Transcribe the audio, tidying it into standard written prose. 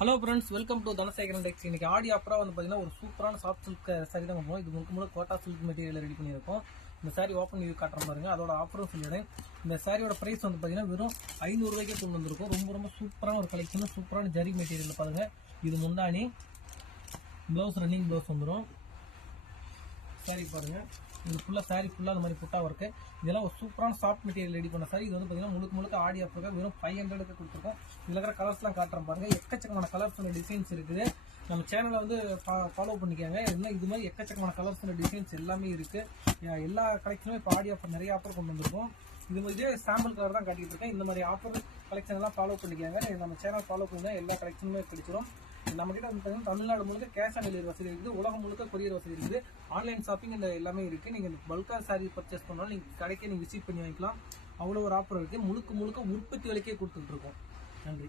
Hello friends, welcome to Dhanasekaran Tex. இன்னைக்கு ஆடி ஆஃபரா வந்து பார்த்தீங்கன்னா ஒரு சூப்பரான சாஃப்ட் சில்க் சாரி தான் பண்ணுவோம். இது முழுக்க கோட்டா சில்க் மெட்டீரியல் ரெடி பண்ணியிருக்கோம். இந்த சாரி ஓப்பன் வியூ காட்டுற பாருங்க. அதோட ஆஃபரும் சொல்லிடுறேன். இந்த சாரியோட பிரைஸ் வந்து பார்த்தீங்கன்னா வெறும் 500 ரூபாய்க்கே கொண்டு வந்திருக்கும். ரொம்ப சூப்பரான ஒரு கலெக்ஷன், சூப்பரான ஜரி மெட்டீரியல் பாருங்க. இது முந்தானி, ப்ளவுஸ் ரன்னிங் ப்ளவுஸ் வந்துடும். சாரி பாருங்க, இது ஃபுல்லாக சாரி ஃபுல்லாக அந்த மாதிரி புட்டா ஒர்க்கு. இதெல்லாம் ஒரு சூப்பரான சாஃப்ட் மெட்டீரியல் ரெடி பண்ண சாரி. இது வந்து பார்த்தீங்கன்னா முழுக்க ஆடி ஆஃபருக்கு வெறும் 500க்கு கொடுத்துருக்கோம். இதில் இருக்கிற கலர்ஸ்லாம் காட்டுறேன் பாருங்க. எக்கச்சக்கமான கலர்ஸ் டிசைன்ஸ் இருக்குது. நம்ம சேனலை வந்து ஃபாலோ பண்ணிக்காங்க. இன்னும் இது மாதிரி எக்கச்சக்கமான கலர்ஸ் டிசைன்ஸ் எல்லாமே இருக்கு. எல்லா கலெக்ஷனும் இப்போ ஆடி ஆஃபர் நிறைய ஆஃபர் கொண்டு வந்திருக்கோம். இது மாதிரி சாம்பிள் கலர் தான் காட்டிட்டு இருக்கேன். இந்த மாதிரி ஆஃபர் கலெக்ஷன் எல்லாம் ஃபாலோ பண்ணிக்காங்க. நம்ம சேனல் ஃபாலோ பண்ணி எல்லா கலெக்ஷனுமே கிடைச்சிடும். நம்ம கிட்ட வந்து தமிழ்நாடு முழுக்க கேஷ் ஆன் டெலிவரி வசதி இருக்குது. உலகம் முழுக்க கொரியர் வசதி இருக்குது. ஆன்லைன் ஷாப்பிங் இந்த எல்லாமே இருக்கு. நீங்க பல்கா சாரி பர்ச்சேஸ் பண்ணாலும் நீங்க கடைக்கே நீங்க விசிட் பண்ணி வாங்கிக்கலாம். அவ்வளோ ஒரு ஆஃபர் இருக்கு. முழுக்க உற்பத்தி விலைக்கே கொடுத்துட்டு இருக்கோம். நன்றி.